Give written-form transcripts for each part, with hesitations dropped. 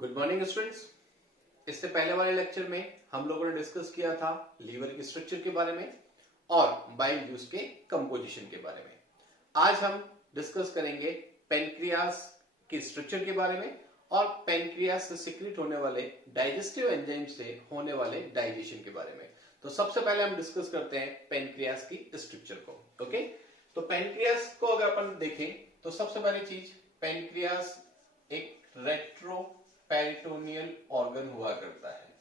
Good morning students. इससे पहले वाले लेक्चर में हम लोगों ने डिस्कस किया था लीवर के स्ट्रक्चर के बारे में और बाइल जूस के कंपोजिशन के बारे में। आज हम डिस्कस करेंगे पेनक्रियास के स्ट्रक्चर के बारे में और पेनक्रियास से सिक्रेट होने वाले डाइजेस्टिव एंजाइम से होने वाले डाइजेशन के बारे में। तो सबसे पहले हम डिस्कस करते हैं पेनक्रियास की स्ट्रक्चर को। ओके, तो पेनक्रियास को अगर अपन देखें तो सबसे पहली चीज, पेनक्रियास एक रेट्रो पेरिटोनियल ऑर्गन हुआ करता है।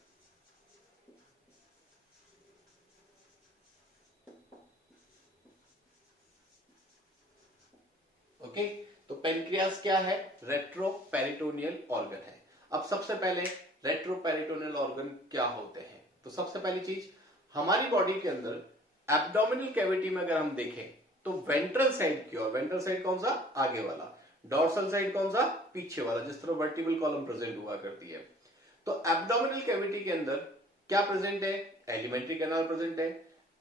ओके, तो पेनक्रियास क्या है? रेट्रो पेरिटोनियल ऑर्गन है। अब सबसे पहले रेट्रो पेरिटोनियल ऑर्गन क्या होते हैं? तो सबसे पहली चीज, हमारी बॉडी के अंदर एब्डोमिनल कैविटी में अगर हम देखें तो वेंट्रल साइड की ओर, वेंट्रल साइड कौन सा? आगे वाला। डोर्सल साइड कौन सा? पीछे वाला, जिस तरह वर्टिब्रल कॉलम प्रेजेंट हुआ करती है। तो एब्डोमिनल कैविटी के अंदर क्या प्रेजेंट है? एलिमेंट्री कैनाल प्रेजेंट है।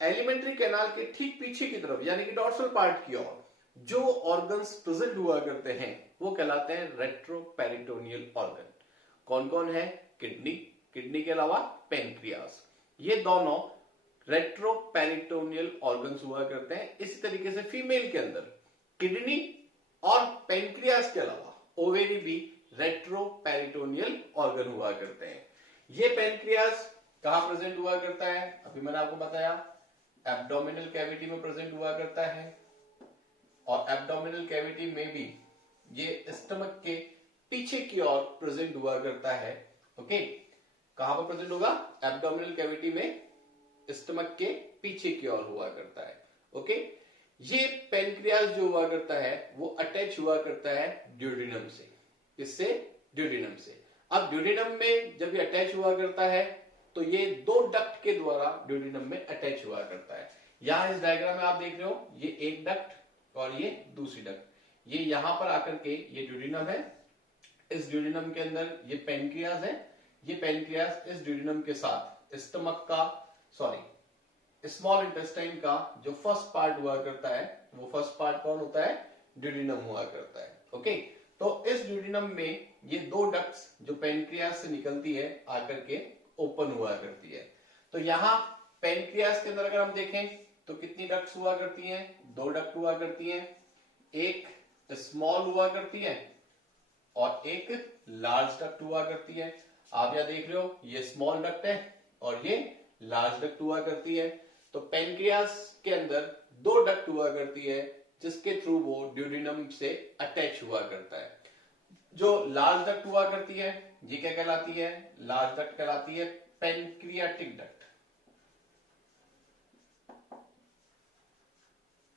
एलिमेंट्री कैनाल के ठीक पीछे की तरफ यानी कि डोर्सल पार्ट की ओर जो ऑर्गन्स प्रेजेंट हुआ करते हैं वो कहलाते हैं रेट्रोपेरिटोनियल ऑर्गन। कौन कौन है? किडनी, किडनी के अलावा पेनक्रियास, ये दोनों रेट्रोपेरिटोनियल ऑर्गन्स हुआ करते हैं। इसी तरीके से फीमेल के अंदर किडनी और पेनक्रियास के अलावा ओवेरी भी रेट्रोपेरिटोनियल ऑर्गन हुआ करते हैं। ये पेनक्रियास कहां प्रेजेंट हुआ करता है? अभी मैंने आपको बताया एब्डोमिनल कैविटी में प्रेजेंट हुआ करता है और एब्डोमिनल कैविटी में भी ये स्टमक के पीछे की ओर प्रेजेंट हुआ करता है। ओके, कहां पर प्रेजेंट होगा? एब्डोमिनल कैविटी में स्टमक के पीछे की ओर हुआ करता है। ओके, ये पेनक्रियास जो हुआ करता है वो अटैच हुआ करता है ड्यूडेनम से। इससे ड्यूडेनम से। अब ड्यूडेनम में जब ये अटैच हुआ करता है तो ये दो डक्ट के द्वारा ड्यूडेनम में अटैच हुआ करता है। यहां इस डायग्राम में आप देख रहे हो, ये एक डक्ट और ये दूसरी डक्ट। ये यहां पर आकर के ये ड्यूडेनम है, इस ड्यूडेनम के अंदर ये पेनक्रियास है। ये पेनक्रियास इस ड्यूडेनम के साथ स्टमक का, सॉरी, स्मॉल इंटेस्टाइन का जो फर्स्ट पार्ट हुआ करता है वो फर्स्ट पार्ट कौन होता है? ड्यूडेनम हुआ करता है। ओके, तो इस ड्यूडेनम में ये दो डक्ट्स जो पेनक्रियास से निकलती है आकर के ओपन हुआ करती है। तो यहां पेनक्रियास के अंदर अगर हम देखें तो कितनी डक्ट्स हुआ करती हैं? दो डक्ट हुआ करती हैं। एक स्मॉल हुआ करती है और एक लार्ज डक्ट हुआ करती है। आप यहां देख रहे हो, ये स्मॉल डक्ट है और ये लार्ज डक्ट हुआ करती है। तो पेनक्रियास के अंदर दो डक्ट हुआ करती है जिसके थ्रू वो ड्यूडेनम से अटैच हुआ करता है। जो लार्ज डक्ट हुआ करती है ये क्या कहलाती है? लार्ज डक्ट कहलाती है पेनक्रियाटिक डक्ट।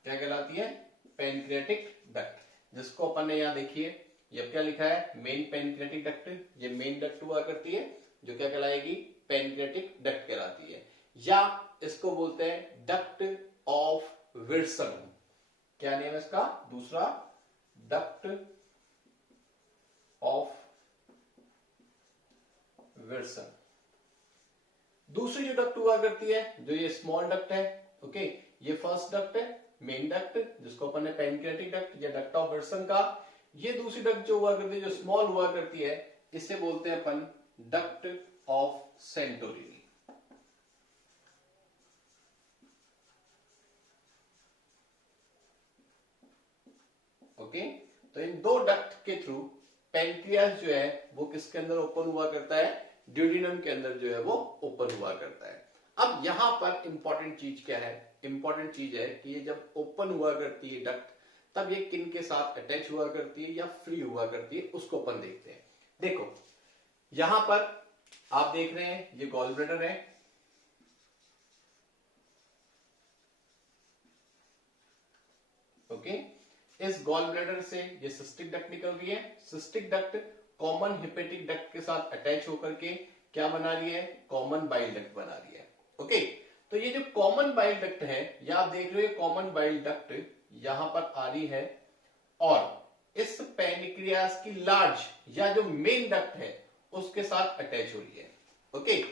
क्या कहलाती है? पेनक्रियाटिक डक्ट, जिसको अपन ने यहां देखिए, ये क्या लिखा है? Main pancreatic duct. ये मेन डक्ट हुआ करती है जो क्या कहलाएगी? पेनक्रियाटिक डक्ट कहलाती है, या इसको बोलते हैं डक्ट ऑफ विल्सन। क्या नेम है इसका? दूसरा, डक्ट ऑफ विल्सन। दूसरी जो डक्ट हुआ करती है, जो ये स्मॉल डक्ट है, ओके, ये फर्स्ट डक्ट है, मेन डक्ट, जिसको अपन ने पेनक्रियाटिक डक्ट या डक्ट ऑफ विल्सन का। ये दूसरी डक्ट जो हुआ करती है, जो स्मॉल हुआ करती है, इसे बोलते हैं अपन डक्ट ऑफ सेंटोरिनी। ओके, तो इन दो डक्ट के थ्रू पेनक्रियास जो है वो किसके अंदर ओपन हुआ करता है? ड्यूडेनम के अंदर जो है वो ओपन हुआ करता है। अब यहां पर इंपॉर्टेंट चीज क्या है? इंपॉर्टेंट चीज है कि ये जब ओपन हुआ करती है डक्ट, तब ये किन के साथ अटैच हुआ करती है या फ्री हुआ करती है, उसको अपन देखते हैं। देखो, यहां पर आप देख रहे हैं ये गॉल ब्लैडर है। ओके, इस गॉल ब्लैडर से ये सिस्टिक डक्ट निकल रही है। Cystic duct common hepatic duct के साथ अटैच होकर के क्या बना रही है? कॉमन बाइल डक्ट बना रही है। ओके, तो ये जो कॉमन बाइल डक्ट है, ये आप देख रहे हो, कॉमन बाइल डक्ट यहां पर आ रही है और इस पेनक्रियास की लार्ज या जो मेन डक्ट है उसके साथ अटैच हो रही है। ओके,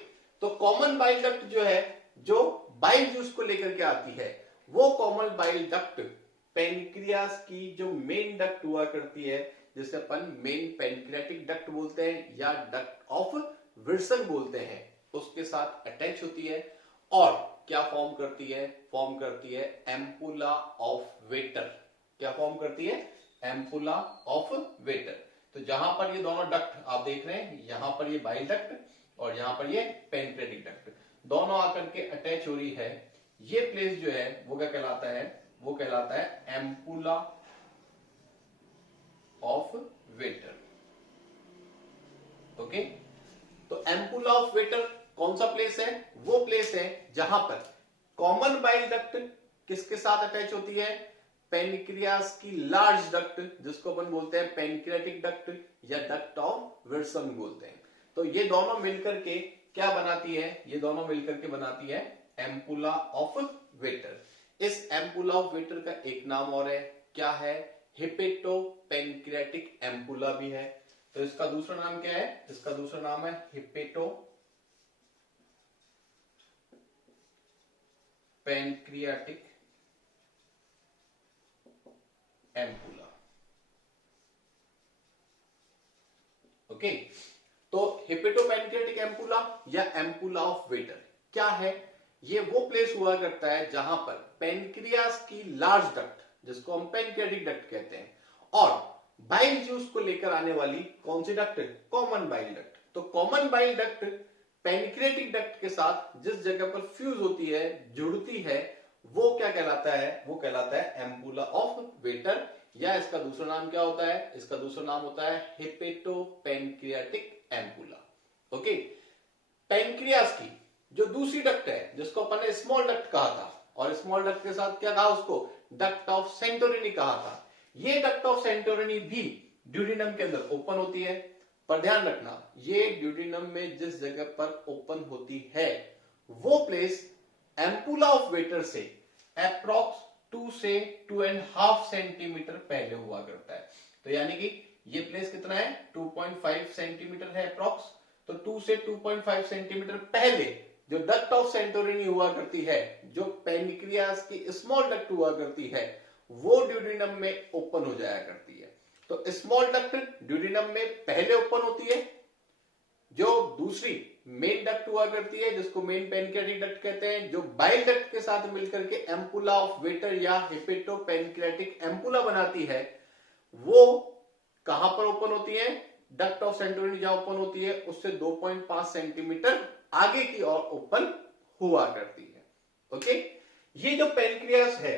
तो कॉमन बाइल डक्ट जो है, जो बाइल जूस को लेकर के आती है, वो कॉमन बाइल डक्ट पेनक्रियास की जो मेन डक्ट हुआ करती है जिसे अपन मेन पेनक्रियाटिक डक्ट बोलते हैं या डक्ट ऑफ विल्सन बोलते हैं, उसके साथ अटैच होती है और क्या फॉर्म करती है? फॉर्म करती है एम्पुला ऑफ वेटर। क्या फॉर्म करती है? Ampulla of waiter. तो जहां पर ये दोनों डक्ट आप देख रहे हैं, यहां पर ये बाइल डक्ट और यहां पर ये पेनक्रियाटिक डक्ट, दोनों आकर के अटैच हो रही है। ये प्लेस जो है वो क्या कहलाता है? वो कहलाता है एम्पुला ऑफ वेटर। ओके, तो एम्पुला ऑफ वेटर कौन सा प्लेस है? वो प्लेस है जहां पर कॉमन बाइल डक्ट किसके साथ अटैच होती है? पेनक्रियास की लार्ज डक्ट, जिसको अपन बोलते हैं पेनक्रियाटिक डक्ट या डक्ट ऑफ विल्सन बोलते हैं। तो ये दोनों मिलकर के क्या बनाती है? ये दोनों मिलकर के बनाती है एम्पुला ऑफ वेटर। इस एम्पुला ऑफ वेटर का एक नाम और है, क्या है? हिपेटो पेनक्रियाटिक एम्पुला भी है। तो इसका दूसरा नाम क्या है? इसका दूसरा नाम है हिपेटो पेनक्रियाटिक एम्पुला। ओके, तो हिपेटोपेनक्रियाटिक एम्पुला या एम्पुला ऑफ वेटर क्या है? ये वो प्लेस हुआ करता है जहां पर पेनक्रियास की लार्ज डक्ट, जिसको हम पेनक्रियाटिक डक्ट कहते हैं, और बाइल जूस को लेकर आने वाली कौन सी डक्ट? Common bile duct. तो common bile duct pancreatic duct के साथ जिस जगह पर फ्यूज होती है, जुड़ती है, वो क्या कहलाता है? वो कहलाता है एम्पुला ऑफ वेटर, या इसका दूसरा नाम क्या होता है? इसका दूसरा नाम होता है हिपेटोपेनक्रियाटिक एम्पुला। ओके, पेनक्रियास की जो दूसरी डक्ट है, जिसको अपन ने स्मॉल डक्ट कहा था, और स्मॉल डक्ट के साथ क्या कहा? उसको डक्ट ऑफ सेंटोरिनी कहा था। ये डक्ट ऑफ सेंटोरिनी भी ड्यूडिनम के अंदर ओपन होती है, पर ध्यान रखना, ये ड्यूडिनम में जिस जगह पर ओपन होती है वो प्लेस एम्पुला ऑफ वेटर से अप्रॉक्स 2 से 2.5 सेंटीमीटर पहले हुआ करता है। तो यानी कि ये प्लेस कितना है? 2.5 सेंटीमीटर है अप्रॉक्स। तो 2 से 2.5 सेंटीमीटर पहले जो डक्ट ऑफ सेंटोरिनी हुआ करती है, जो पेनक्रियास की स्मॉल डक्ट हुआ करती है, वो ड्यूडिनम में ओपन हो जाया करती है। तो स्मॉल डक्ट ड्यूडिनम में पहले ओपन होती है, जो दूसरी मेन डक्ट हुआ करती है, जिसको मेन पेनक्रियाटिक डक्ट कहते हैं, जो बाइल डक्ट के साथ मिलकर के एम्पुला ऑफ वेटर या हिपेटोपेनक्रियाटिक एम्पुला बनाती है, वो कहां पर ओपन होती है? डक्ट ऑफ सेंटोरिनी जहां ओपन होती है उससे 2.5 सेंटीमीटर आगे की ओर ओपन हुआ करती है। ओके, ये जो पेनक्रियास है,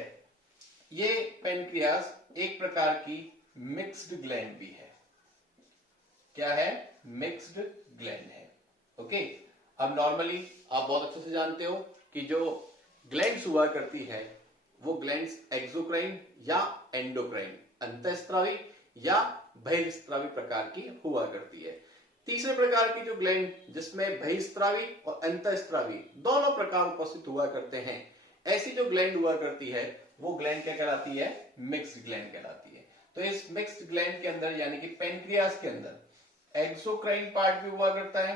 ये पेनक्रियास एक प्रकार की मिक्स्ड ग्लैंड भी है। क्या है? मिक्स्ड ग्लैंड है। ओके, अब नॉर्मली आप बहुत अच्छे से जानते हो कि जो ग्लैंड्स हुआ करती है वो ग्लैंड्स एक्सोक्राइन या एंडोक्राइन, अंतःस्रावी या बहिर्स्रावी प्रकार की हुआ करती है। तीसरे प्रकार की जो ग्लैंड, जिसमें बहिर्स्रावी और अंतःस्रावी दोनों प्रकार उपस्थित हुआ करते हैं, ऐसी जो ग्लैंड हुआ करती है वो ग्लैंड क्या कहलाती है? मिक्स्ड ग्लैंड कहलाती है। तो इस मिक्स्ड ग्लैंड के अंदर यानी कि पेनक्रियास के अंदर एक्सोक्राइन पार्ट भी हुआ करता है,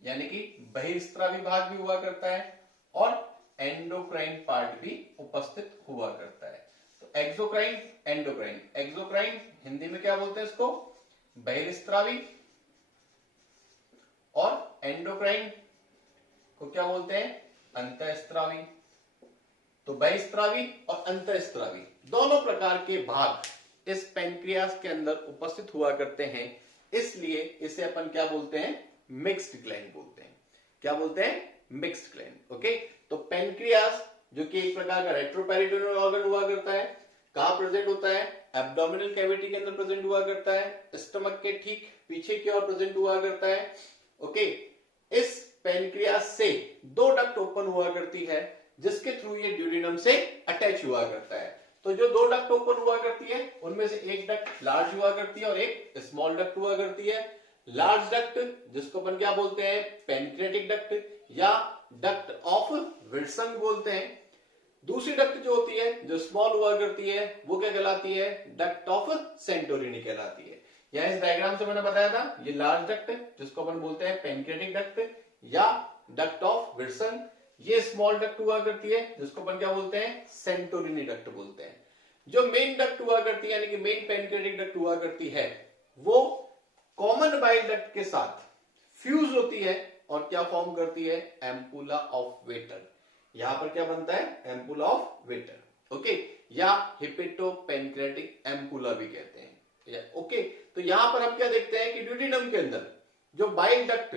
यानी कि बहिर्स्रावी भाग भी हुआ करता है, और एंडोक्राइन पार्ट भी उपस्थित हुआ करता है। तो एक्सोक्राइन, एंडोक्राइन, एक्सोक्राइन हिंदी में क्या बोलते हैं इसको? बहिर्स्रावी, और एंडोक्राइन को क्या बोलते हैं? अंतःस्रावी। तो बहिर्स्रावी और अंतःस्रावी दोनों प्रकार के भाग इस पेनक्रियास के अंदर उपस्थित हुआ करते हैं, इसलिए इसे अपन क्या बोलते हैं? मिक्स्ड ग्लैंड बोलते हैं। क्या बोलते हैं? Mixed gland. ओके, तो पेनक्रियास जो कि एक प्रकार का रेट्रोपेरिटोनियल ऑर्गन हुआ करता है, कहां प्रेजेंट होता है? एब्डोमिनल कैविटी के अंदर प्रेजेंट हुआ करता है, स्टमक के ठीक पीछे की ओर प्रेजेंट हुआ करता है। ओके, इस पेनक्रियास से 2 डक्ट ओपन हुआ करती है, जिसके थ्रू ये ड्यूडिनम से अटैच हुआ करता है। तो जो 2 डक्ट ओपन हुआ करती है उनमें से एक डक्ट लार्ज हुआ करती है और एक स्मॉल डक्ट हुआ करती है। लार्ज डक्ट जिसको अपन क्या बोलते हैं? पेनक्रियाटिक डक्ट या डक्ट ऑफ विल्सन बोलते हैं। दूसरी डक्ट जो होती है, जो स्मॉल हुआ करती है, वो क्या कहलाती है? डक्ट ऑफ सेंटोरिनी कहलाती है। यहां इस डायग्राम से मैंने बताया था, ये लार्ज डक्ट जिसको अपन बोलते हैं पेनक्रियाटिक डक्ट या डक्ट ऑफ विल्सन, ये स्मॉल डक्ट हुआ करती है जिसको अपन क्या बोलते हैं? सेंटोरिनी डक्ट बोलते हैं। जो मेन डक्ट हुआ करती है यानी कि मेन पेनक्रियाटिक डक्ट हुआ करती है वो कॉमन बाइल डक्ट के साथ फ्यूज होती है और क्या फॉर्म करती है, एम्पुला ऑफ वेटर। यहां पर क्या बनता है, एम्पुला ऑफ वेटर। ओके, या हिपेटोपेनक्रियाटिक एम्पुला भी कहते हैं। ओके, तो यहां पर हम क्या देखते हैं कि ड्यूडेनम के अंदर जो बाइल डक्ट,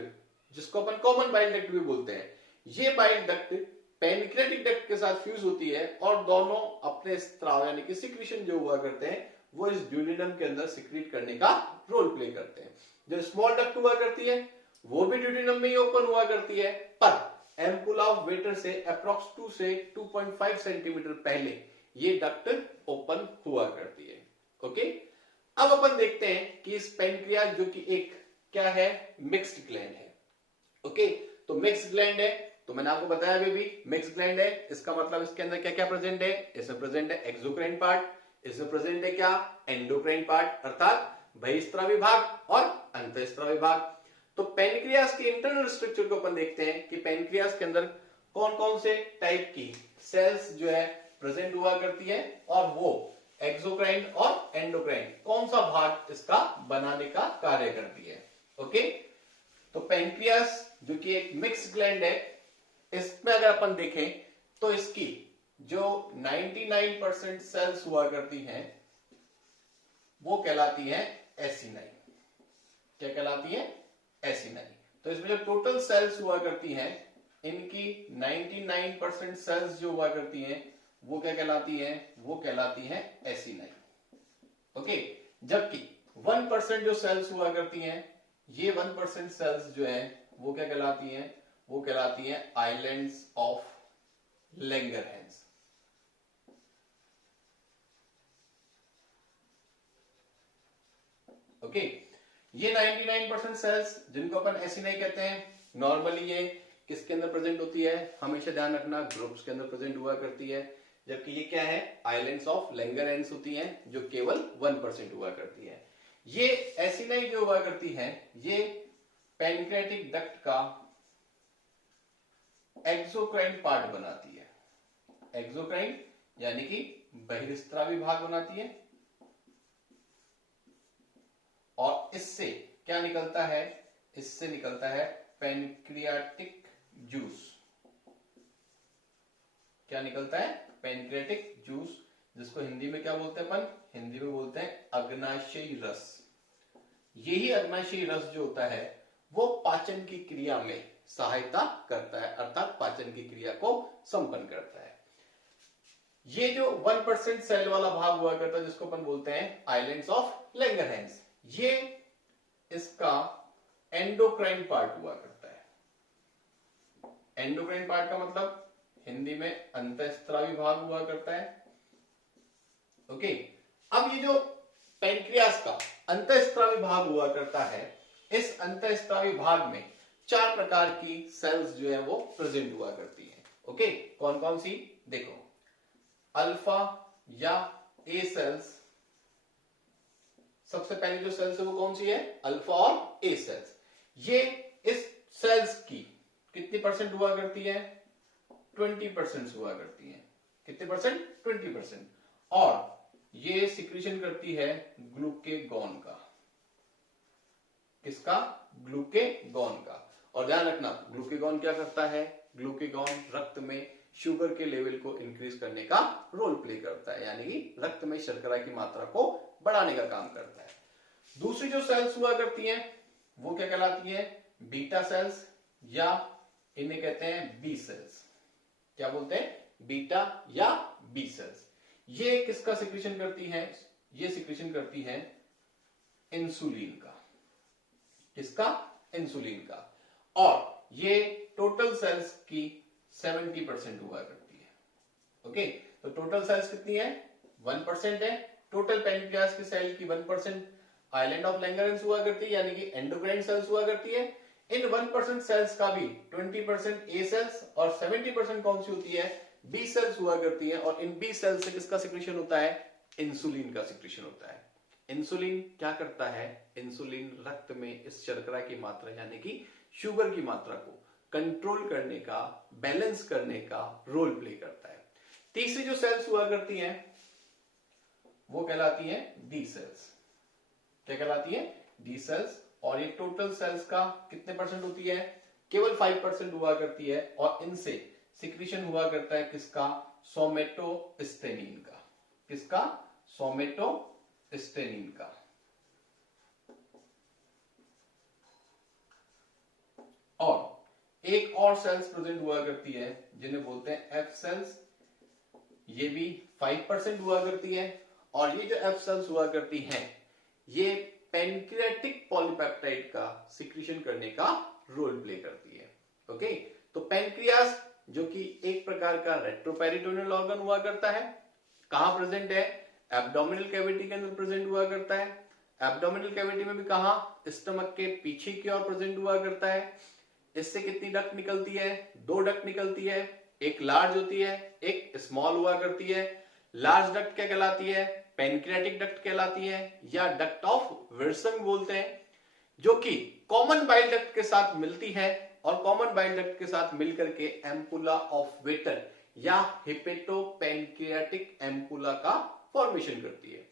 जिसको अपन कॉमन बाइल डक्ट भी बोलते हैं, ये बाइल डक्ट पेनक्रियाटिक डक्ट के साथ फ्यूज होती है और दोनों अपने स्त्राव यानी कि सिक्रीशन जो हुआ करते हैं वो इस ड्यूडेनम के अंदर सिक्रीट करने का रोल प्ले करते हैं। जो स्मॉल डक्ट हुआ करती है वो भी ड्यूडेनम में ही ओपन हुआ करती है, पर एम्पुला ऑफ वेटर से अप्रॉक्स 2 से 2.5 सेंटीमीटर पहले ये डक्ट ओपन हुआ करती है। ओके, अब अपन देखते हैं कि इस पेनक्रियास जो कि एक क्या है, मिक्स्ड ग्लैंड है। ओके, तो मिक्स्ड ग्लैंड है, तो मैंने आपको बताया अभी भी मिक्स्ड ग्लैंड है, इसका मतलब इसके अंदर क्या क्या प्रेजेंट है, इसमें प्रेजेंट है एक्सोक्राइन पार्ट, इसमें प्रेजेंट है क्या, एंडोक्राइन पार्ट अर्थात बहिस्त्रावी भाग और अंतःस्त्रावी भाग। तो पेनक्रियास के इंटरनल स्ट्रक्चर को अपन देखते हैं कि पेनक्रियास के अंदर कौन कौन से टाइप की सेल्स जो है प्रेजेंट हुआ करती है और वो एक्सोक्राइन और एंडोक्राइन कौन सा भाग इसका बनाने का कार्य करती है। ओके, तो पेनक्रियास जो कि एक मिक्स्ड ग्लैंड है, इसमें अगर अपन देखें तो इसकी जो 99% सेल्स हुआ करती हैं वो कहलाती है एसिनाई। क्या कहलाती है, एसिनाई। तो इसमें जो टोटल सेल्स हुआ करती हैं इनकी 99% सेल्स जो हुआ करती हैं वो क्या कहलाती हैं, वो कहलाती हैं एसिनाई। ओके, जबकि 1% जो सेल्स हुआ करती हैं ये 1% सेल्स जो है वो क्या कहलाती हैं, वो कहलाती हैं आइलैंड्स ऑफ लैंगरहैंस। ओके, ये 99% सेल्स जिनको अपन एसिनाई कहते हैं, नॉर्मली ये किसके अंदर प्रेजेंट होती है, हमेशा ध्यान रखना ग्रुप्स के अंदर प्रेजेंट हुआ करती है, जबकि ये क्या है, आइलैंड्स ऑफ लैंगरहैंस होती हैं जो केवल 1% हुआ करती है। ये एसिनाई जो हुआ करती है ये पेनक्रियाटिक डक्ट का एक्सोक्राइन पार्ट बनाती है। एक्सोक्राइन यानी कि बहिस्त्रावी भाग बनाती है और इससे क्या निकलता है, इससे निकलता है पेनक्रियाटिक जूस। क्या निकलता है, पेनक्रियाटिक जूस, जिसको हिंदी में क्या बोलते हैं अपन, हिंदी में बोलते हैं अग्नाशयी रस। यही अग्नाशयी रस जो होता है वो पाचन की क्रिया में सहायता करता है अर्थात पाचन की क्रिया को संपन्न करता है। ये जो 1% सेल वाला भाग हुआ करता है जिसको अपन बोलते हैं आइलैंड्स ऑफ लैंगरहैंस, ये इसका एंडोक्राइन पार्ट हुआ करता है। एंडोक्राइन पार्ट का मतलब हिंदी में अंतःस्त्रावी भाग हुआ करता है। ओके, अब ये जो पेनक्रियास का अंतःस्त्रावी भाग हुआ करता है, इस अंतःस्त्रावी भाग में 4 प्रकार की सेल्स जो है वो प्रेजेंट हुआ करती है। ओके, कौन कौन सी, देखो, अल्फा या ए सेल्स, सबसे पहले जो सेल्स है वो कौन सी है, अल्फा और ए सेल्स। ये इस सेल्स की कितनी परसेंट हुआ करती है, 20% हुआ करती है। कितने परसेंट, 20%। और ये सिक्रीशन करती है ग्लूकेगॉन का, किसका, ग्लूकेगॉन का। और ध्यान रखना ग्लूकेगॉन क्या करता है, ग्लूकेगॉन रक्त में शुगर के लेवल को इंक्रीज करने का रोल प्ले करता है, यानी कि रक्त में शर्करा की मात्रा को बढ़ाने का काम करता है। दूसरी जो सेल्स हुआ करती हैं वो क्या कहलाती है, बीटा सेल्स, या इन्हें कहते हैं बी सेल्स। क्या बोलते हैं, बीटा या बी सेल्स। ये किसका सिक्रीशन करती हैं, ये सिक्रीशन करती हैं इंसुलिन का। किसका, इंसुलिन का। और ये टोटल सेल्स की 70% हुआ करती है। ओके, तो टोटल सेल्स कितनी है, 1% है। टोटल पेनक्रियास की सेल की 1% आइलैंड ऑफ लैंगरहैंस हुआ करती है, यानी कि एंडोक्राइन सेल्स हुआ करती है। इन 1% सेल्स का भी 20% ए सेल्स और 70% कौन सी होती है, बी सेल्स हुआ करती है। और इन बी सेल्स से किसका सिक्रीशन होता है, इंसुलिन का सिक्रीशन होता है। इंसुलिन क्या करता है, इंसुलिन रक्त में इस शर्करा की मात्रा यानी कि शुगर की मात्रा को कंट्रोल करने का, बैलेंस करने का रोल प्ले करता है। तीसरी जो सेल्स हुआ करती हैं वो कहलाती है डी सेल्स। क्या कहलाती है? D cells. और ये टोटल सेल्स का कितने परसेंट होती है? केवल 5% हुआ करती है। और इनसे सिक्रीशन हुआ करता है किसका? सोमेटोस्टेनिन का। किसका? सोमेटोस्टेनिन का। और एक और सेल्स प्रेजेंट हुआ करती है जिन्हें बोलते हैं एफ सेल्स। ये भी 5% हुआ करती है। और ये जो एफ सेल्स हुआ करती हैं, ये पेनक्रियाटिक पॉलीपेप्टाइड का सिक्रीशन करने का रोल प्ले करती है। ओके, तो पेनक्रियास जो कि एक प्रकार का रेट्रोपेरिटोनियल ऑर्गन हुआ करता है, कहां प्रेजेंट है? एब्डोमिनल कैविटी के अंदर प्रेजेंट हुआ करता है। एब्डोमिनल कैविटी में भी कहां? स्टमक के पीछे की ओर प्रेजेंट हुआ करता है। इससे कितनी डक्ट निकलती है? 2 डक्ट निकलती है। एक लार्ज होती है, एक स्मॉल हुआ करती है। लार्ज डक्ट क्या कहलाती है? पेनक्रियाटिक डक्ट कहलाती है, या डक्ट ऑफ विल्सन बोलते हैं, जो कि कॉमन बाइल डक्ट के साथ मिलती है और कॉमन बाइल डक्ट के साथ मिलकर के एम्पुला ऑफ वेटर या हिपेटोपेनक्रियाटिक एम्पुला का फॉर्मेशन करती है।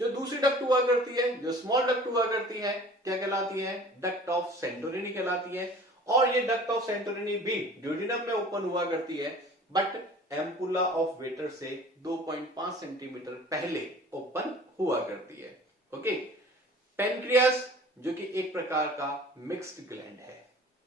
जो दूसरी डक्ट हुआ करती है, जो स्मॉल डक्ट हुआ करती है, क्या कहलाती है? डक्ट ऑफ सेंटोरिनी कहलाती है। और ये डक्ट ऑफ सेंटोरिनी भी ड्यूडिनम में ओपन हुआ करती है, बट एम्पुला ऑफ वेटर से 2.5 सेंटीमीटर पहले ओपन हुआ करती है। ओके, पेनक्रियास जो कि एक प्रकार का मिक्स्ड ग्लैंड है।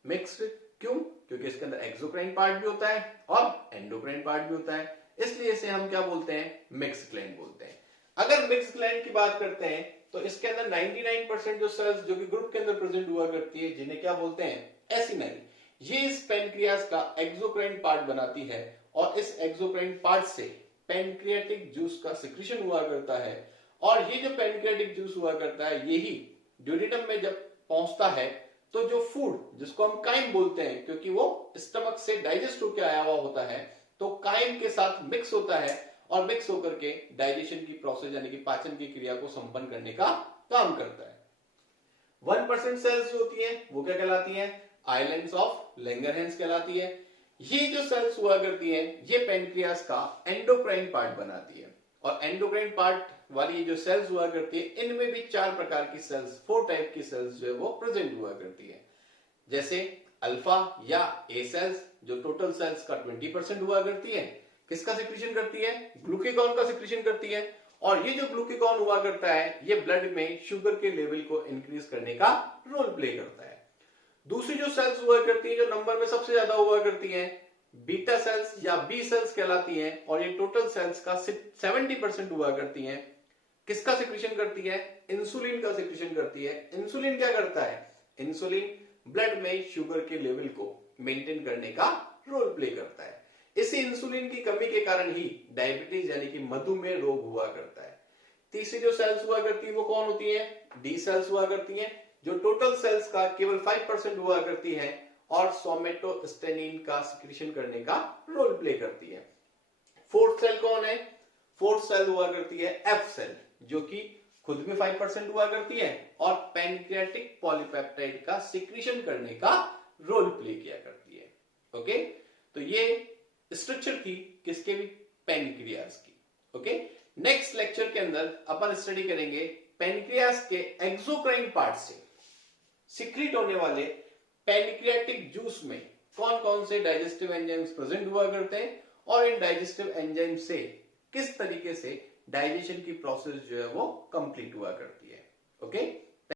मिक्स्ड क्यों? क्योंकि इसके अंदर एक्सोक्राइन पार्ट भी होता है और एंडोक्राइन पार्ट भी होता है, इसलिए इसे हम क्या बोलते हैं? मिक्स्ड ग्लैंड बोलते हैं। अगर मिक्स्ड ग्लैंड की बात करते हैं तो इसके अंदर 99% जो सेल्स जो कि ग्रुप के अंदर प्रेजेंट हुआ करती है, जिन्हें क्या बोलते हैं? एसिनाइन। ये इस पेनक्रियास का एक्सोक्राइन पार्ट बनाती है और इस एक्सोक्राइन पार्ट से पेनक्रियाटिक जूस का सिक्रीशन हुआ करता है। और ये जो पेनक्रियाटिक जूस हुआ करता है, यही ड्यूडिनम में जब पहुंचता है तो जो फूड जिसको हम काइम बोलते हैं, क्योंकि वो स्टमक से डाइजेस्ट होकर आया हुआ होता है, तो काइम के साथ मिक्स होता है और मिक्स होकर के डाइजेशन की प्रोसेस यानी कि पाचन की क्रिया को संपन्न करने का काम करता है। 1% सेल्स जो होती है वो क्या कहलाती है? आइलैंड्स ऑफ लैंगरहैंस कहलाती है। ये जो सेल्स हुआ करती है, ये पेनक्रियास का एंडोक्राइन पार्ट बनाती है। और एंडोक्राइन पार्ट वाली ये जो सेल्स हुआ करती है, इनमें भी 4 प्रकार की सेल्स, 4 टाइप की सेल्स जो है वो प्रेजेंट हुआ करती है। जैसे अल्फा या ए सेल्स जो टोटल सेल्स का 20% हुआ करती है, किसका सिक्रीशन करती है? ग्लूकेगॉन का सिक्रीशन करती है। और ये जो ग्लूकेगॉन हुआ करता है, ये ब्लड में शुगर के लेवल को इंक्रीज करने का रोल प्ले करता है। दूसरी जो सेल्स हुआ करती है, जो नंबर में सबसे ज्यादा हुआ करती है, बीटा सेल्स या बी सेल्स कहलाती हैं। और ये टोटल सेल्स का 70% हुआ करती हैं। किसका सिक्रीशन करती है? इंसुलिन का सिक्रीशन करती है। इंसुलिन क्या करता है? इंसुलिन ब्लड में शुगर के लेवल को मेंटेन करने का रोल प्ले करता है। इसी इंसुलिन की कमी के कारण ही डायबिटीज यानी कि मधुमेह रोग हुआ करता है। तीसरी जो सेल्स हुआ करती है वो कौन होती है? डी सेल्स हुआ करती हैं, जो टोटल सेल्स का केवल 5% हुआ करती है और सोमेटोस्टेनिन का सिक्रीशन करने का रोल प्ले करती है। फोर्थ सेल कौन है? फोर्थ सेल हुआ करती है एफ सेल, जो कि खुद में 5% हुआ करती है और पेनक्रियाटिक पॉलीपेप्टाइड का सिक्रीशन करने का रोल प्ले किया करती है। ओके, तो ये स्ट्रक्चर थी किसके भी? पेनक्रियास की। ओके, नेक्स्ट लेक्चर के अंदर अपन स्टडी करेंगे पेनक्रियास के एक्सोक्राइन पार्ट से सिक्रीट होने वाले पेनक्रियाटिक जूस में कौन कौन से डाइजेस्टिव एंजाइम्स प्रेजेंट हुआ करते हैं और इन डाइजेस्टिव एंजाइम से किस तरीके से डाइजेशन की प्रोसेस जो है वो कंप्लीट हुआ करती है। ओके।